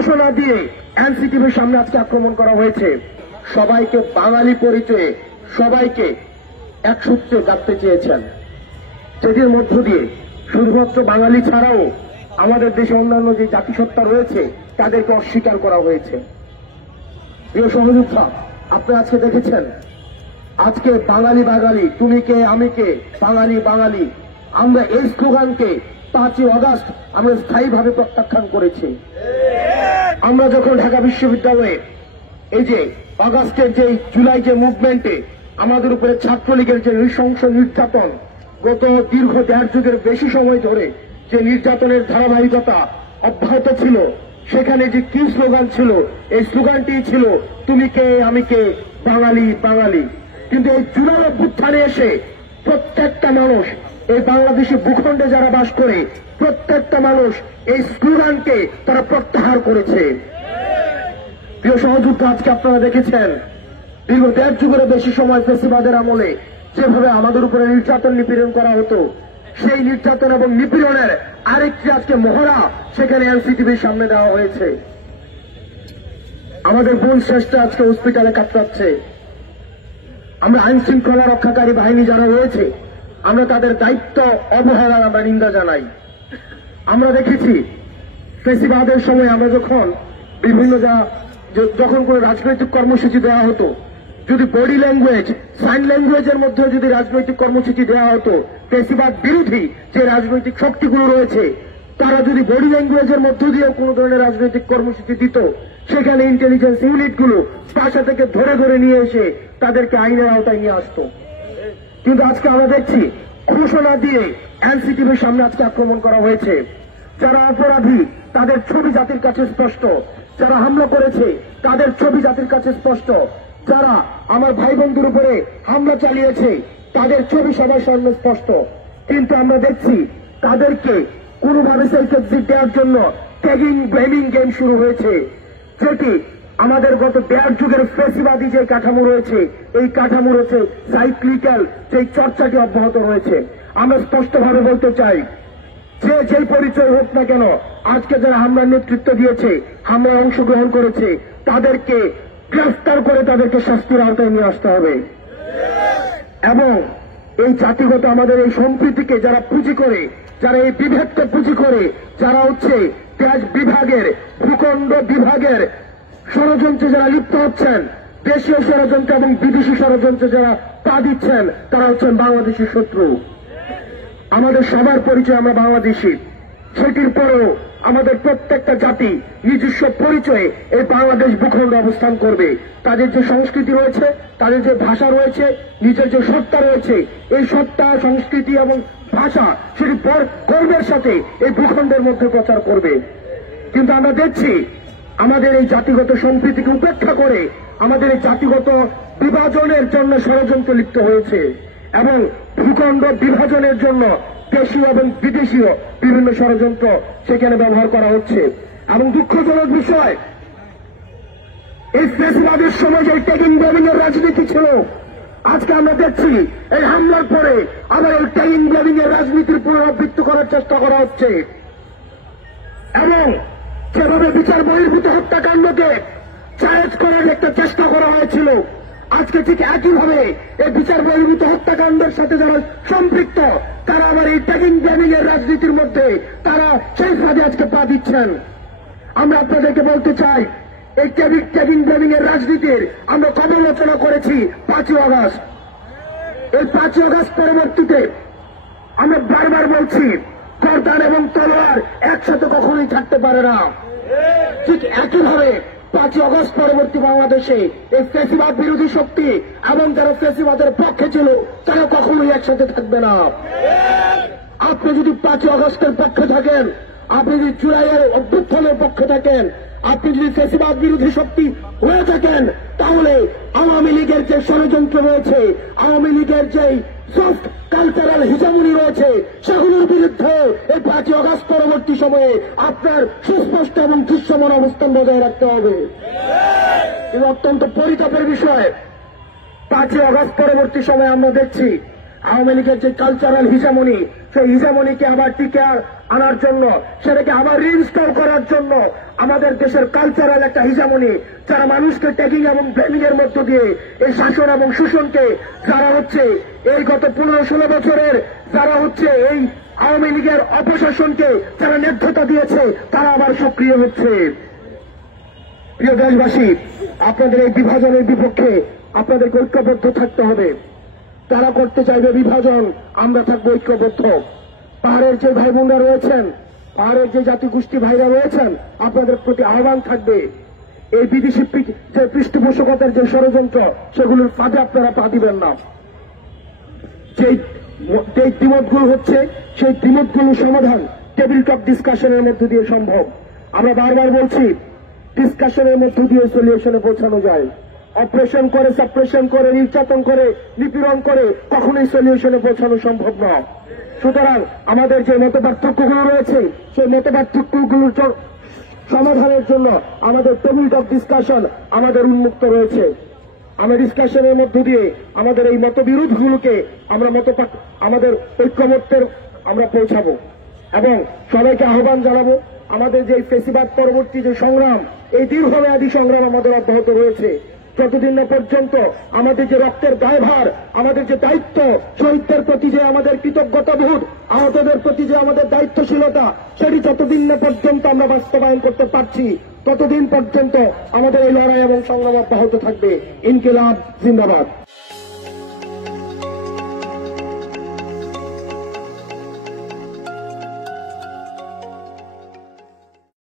ঘোষণা দিয়ে এনসিটিভির সামনে আজকে আক্রমণ করা হয়েছে। সবাইকে বাঙালি পরিচয়ে সবাইকে এক সূত্রে গাঁথতে চেয়েছেন, যেটির মধ্য দিয়ে শুধুমাত্র বাঙালি ছাড়াও আমাদের দেশে অন্যান্য যে জাতিসত্তা রয়েছে তাদেরকে অস্বীকার করা হয়েছে। প্রিয় সহযোদ্ধা, আপনি আজকে দেখেছেন, আজকে বাঙালি বাঙালি, তুমি কে আমি কে, বাঙালি বাঙালি, আমরা এই স্লোগানকে 5ই আগস্ট আমরা স্থায়ীভাবে প্রত্যাখ্যান করেছি। আমরা যখন ঢাকা বিশ্ববিদ্যালয়ে এই যে আগস্টের যে জুলাই যে মুভমেন্টে আমাদের উপরে ছাত্রলীগের যে নৃশংস নির্যাতন, গত দীর্ঘ 1.5 যুগের বেশি সময় ধরে যে নির্যাতনের ধারাবাহিকতা অব্যাহত ছিল, সেখানে যে কি স্লোগান ছিল, এই স্লোগানটি ছিল তুমি কে আমি কে, বাঙালি বাঙালি। কিন্তু এই জুলাই অভ্যুত্থানে এসে প্রত্যেকটা মানুষ, এই বাংলাদেশি ভূখণ্ডে যারা বাস করে, প্রত্যেকটা মানুষ এই স্লোগানকে তারা প্রত্যাহার করেছে। প্রিয় সহযোদ্ধা, আজকে আপনারা দেখেছেন দীর্ঘ 1.5 যুগের বেশি সময় ফ্যাসিবাদের আমলে যেভাবে আমাদের উপরে নির্যাতন নিপীড়ন করা হতো, সেই নির্যাতন এবং নিপীড়নের আরেকটি আজকে মহড়া সেখানে এনসিটিভির সামনে দেওয়া হয়েছে। আমাদের বোন শ্রেষ্ঠ আজকে হসপিটালে কাতরাচ্ছে। আমরা আইন শৃঙ্খলা রক্ষাকারী বাহিনী যারা রয়েছে, আমরা তাদের দায়িত্ব অবহেলার আমরা নিন্দা জানাই। আমরা দেখেছি ফ্যাসিবাদের সময় আমরা যখন যখন কোন রাজনৈতিক কর্মসূচি দেওয়া হতো, যদি বডি ল্যাঙ্গুয়েজ, সাইন ল্যাঙ্গুয়েজের মধ্যে যদি রাজনৈতিক কর্মসূচি দেওয়া হতো, ফ্যাসিবাদ বিরোধী যে রাজনৈতিক শক্তিগুলো রয়েছে তারা যদি বডি ল্যাঙ্গুয়েজের মধ্য দিয়ে কোনো ধরনের রাজনৈতিক কর্মসূচি দিত, সেখানে ইন্টেলিজেন্স ইউনিটগুলো বাসা থেকে ধরে ধরে নিয়ে এসে তাদেরকে আইনের আওতায় নিয়ে আসতো। কিন্তু আজকে আমরা দেখছি ঘোষণা দিয়ে এনসিটিভির সামনে আজকে আক্রমণ করা হয়েছে। যারা অপরাধী তাদের ছবি জাতির কাছে স্পষ্ট, যারা হামলা করেছে তাদের ছবি জাতির কাছে স্পষ্ট, যারা আমার ভাই বন্ধুর উপরে হামলা চালিয়েছে তাদের ছবি সবার সামনে স্পষ্ট। কিন্তু আমরা দেখছি তাদেরকে কোনোভাবে সেলফ এক্সিট দেওয়ার জন্য ট্যাগিং ব্লেমিং গেম শুরু হয়েছে, যেটি আমাদের গত 1.5 যুগের ফ্যাসিবাদী যে কাঠামো রয়েছে, এই কাঠামো রয়েছে সাইক্লিক্যাল যে চর্চাটি অব্যাহত রয়েছে। আমরা স্পষ্টভাবে বলতে চাই, যে পরিচয় হোক না কেন, আজকে যারা হামলার নেতৃত্ব দিয়েছে, হামলায় অংশগ্রহণ করেছে, তাদেরকে গ্রেফতার করে তাদেরকে শাস্তির আওতায় নিয়ে আসতে হবে। এবং এই জাতিগত আমাদের এই সম্প্রীতিকে যারা পুঁজি করে, যারা এই বিভেদকে পুঁজি করে, যারা হচ্ছে দেশ বিভাগের, ভূখণ্ড বিভাগের ষড়যন্ত্রে যারা লিপ্ত হচ্ছেন, দেশীয় ষড়যন্ত্র এবং বিদেশি ষড়যন্ত্রে যারা পা দিচ্ছেন, তারা হচ্ছেন বাংলাদেশের শত্রু। আমাদের সবার পরিচয় আমরা বাংলাদেশি, সেটির পরেও আমাদের প্রত্যেকটা জাতি নিজস্ব পরিচয়ে এই বাংলাদেশ ভূখণ্ডে অবস্থান করবে। তাদের যে সংস্কৃতি রয়েছে, তাদের যে ভাষা রয়েছে, নিজের যে সত্তা রয়েছে, এই সত্তা, সংস্কৃতি এবং ভাষা সেটি গর্বের সাথে এই ভূখণ্ডের মধ্যে প্রচার করবে। কিন্তু আমরা দেখছি আমাদের এই জাতিগত সম্প্রীতিকে উপেক্ষা করে আমাদের এই জাতিগত বিভাজনের জন্য ষড়যন্ত্র লিপ্ত হয়েছে এবং ভূখণ্ড বিভাজনের জন্য দেশীয় এবং বিদেশীয় বিভিন্ন ষড়যন্ত্র সেখানে ব্যবহার করা হচ্ছে। এবং দুঃখজনক বিষয়, এই ফ্যাসিবাদের সময় যে ট্যাগিং ব্লেমিং এর রাজনীতি ছিল, আজকে আমরা দেখছি এই হামলার পরে আবার এই ট্যাগিং ব্লেমিং এর রাজনীতির পুনরাবৃত্তি করার চেষ্টা করা হচ্ছে। এবং যেভাবে বিচার বহির্ভূত হত্যাকাণ্ডকে জায়েজ করার একটা চেষ্টা করা হয়েছিল, আজকে ঠিক একইভাবে এই বিচার বহির্ভূত হত্যাকাণ্ডের সাথে যারা সম্পৃক্ত, তারা আবার এই ট্যাগিং ব্লেমিং এর রাজনীতির মধ্যে তারা সেই ফাঁদে আজকে পা দিচ্ছেন। আমরা আপনাদেরকে বলতে চাই, এই ট্যাগিং ব্লেমিং এর রাজনীতির আমরা কবে আলোচনা করেছি? 5ই আগস্ট। এই 5ই আগস্ট পরবর্তীতে আমরা বারবার বলছি, গর্দান এবং তলোয়ার একসাথে কখনোই থাকতে পারে না। ঠিক একইভাবে 5ই আগস্ট পরবর্তী বাংলাদেশে এই ফ্যাসিবাদ বিরোধী শক্তি এবং যারা ফ্যাসিবাদের পক্ষে ছিল তারা কখনোই একসাথে থাকবে না। আপনি যদি 5ই আগস্টের পক্ষে থাকেন, আপনি যদি জুলাইয়ের অভ্যুত্থানের পক্ষে থাকেন, আপনি যদি ফ্যাসিবাদ বিরোধী শক্তি হয়ে থাকেন, তাহলে আওয়ামী লীগের যে ষড়যন্ত্র রয়েছে, আওয়ামী লীগের যে সফট কালচারাল হিজামনি রয়েছে, সেগুলোর বিরুদ্ধে এই 5ই আগস্ট পরবর্তী সময়ে আপনার সুস্পষ্ট এবং দৃশ্যমান অবস্থান বজায় রাখতে হবে। কিন্তু অত্যন্ত পরিতাপের বিষয়, 5ই আগস্ট পরবর্তী সময়ে আমরা দেখছি আওয়ামী লীগের যে কালচারাল হিজামনি, সেই হিজামনিকে আবার টিকে আনার জন্য, সেটাকে আবার রিইনস্টল করার জন্য আমাদের দেশের কালচারাল একটা হিজামনি, যারা মানুষকে ট্যাগিং এবং ব্লেমিং এর মধ্য দিয়ে এই শাসন এবং শোষণকে, যারা হচ্ছে এই গত 15-16 বছরের, যারা হচ্ছে এই আওয়ামী লীগের অপশাসনকে যারা ন্যায্যতা দিয়েছে, তারা আবার সক্রিয় হচ্ছে। প্রিয় দেশবাসী, আপনাদের এই বিভাজনের বিপক্ষে আপনাদেরকে ঐক্যবদ্ধ থাকতে হবে। তারা করতে চাইবে বিভাজন, আমরা থাকবো ঐক্যবদ্ধ। পাহাড়ের যে ভাই বোনরা রয়েছেন, পাহাড়ের যে জাতিগোষ্ঠী ভাইরা রয়েছেন, আপনাদের প্রতি আহ্বান থাকবে, এই বিদেশি যে পৃষ্ঠপোষকতার যে ষড়যন্ত্র, সেগুলোর ফাঁদে আপনারা পা দিবেন না। যেই দ্বিমতগুলো হচ্ছে, সেই দ্বিমতগুলোর সমাধান টেবিল টপ ডিসকাশনের মধ্য দিয়ে সম্ভব। আমরা বারবার বলছি, ডিসকাশনের মধ্য দিয়ে সলিউশনে পৌঁছানো যায়। অপারেশন করে, সাপ্রেশন করে, নির্যাতন করে, নিপীড়ন করে কখনোই সলিউশনে পৌঁছানো সম্ভব না। সুতরাং আমাদের যে মত পার্থক্যগুলো রয়েছে, সেই মত পার্থক্যগুলোর সমাধানের জন্য আমাদের টেবিল টপ ডিসকাশন আমাদের উন্মুক্ত রয়েছে। আমরা ডিসকাশনের মধ্য দিয়ে আমাদের এই মতবিরোধগুলোকে আমাদের ঐক্যমত্যের আমরা পৌঁছাবো এবং সবাইকে আহ্বান জানাবো, আমাদের যে ফেসিবাদ পরবর্তী যে সংগ্রাম, এই দীর্ঘমেয়াদী সংগ্রাম আমাদের অব্যাহত রয়েছে। যতদিন না পর্যন্ত আমাদের যে রক্তের দায়ভার, আমাদের যে দায়িত্ব, শহীদদের প্রতি যে আমাদের কৃতজ্ঞতাবোধ, আহতদের প্রতি যে আমাদের দায়িত্বশীলতা, সেটি যতদিন না পর্যন্ত আমরা বাস্তবায়ন করতে পারছি, ততদিন পর্যন্ত আমাদের এই লড়াই এবং সংগ্রাম অব্যাহত থাকবে। ইনকিলাব জিন্দাবাদ।